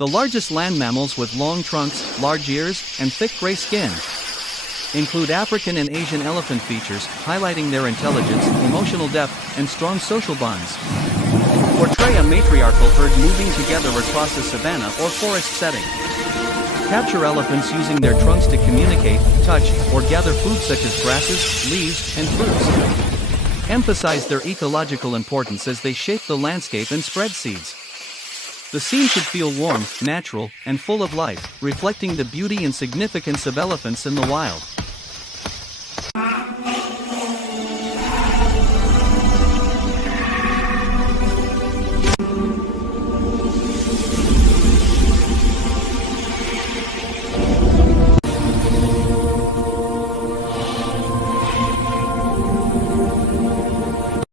The largest land mammals with long trunks, large ears, and thick gray skin include African and Asian elephant features, highlighting their intelligence, emotional depth, and strong social bonds. Portray a matriarchal herd moving together across a savanna or forest setting. Capture elephants using their trunks to communicate, touch, or gather food such as grasses, leaves, and fruits. Emphasize their ecological importance as they shape the landscape and spread seeds. The scene should feel warm, natural, and full of life, reflecting the beauty and significance of elephants in the wild.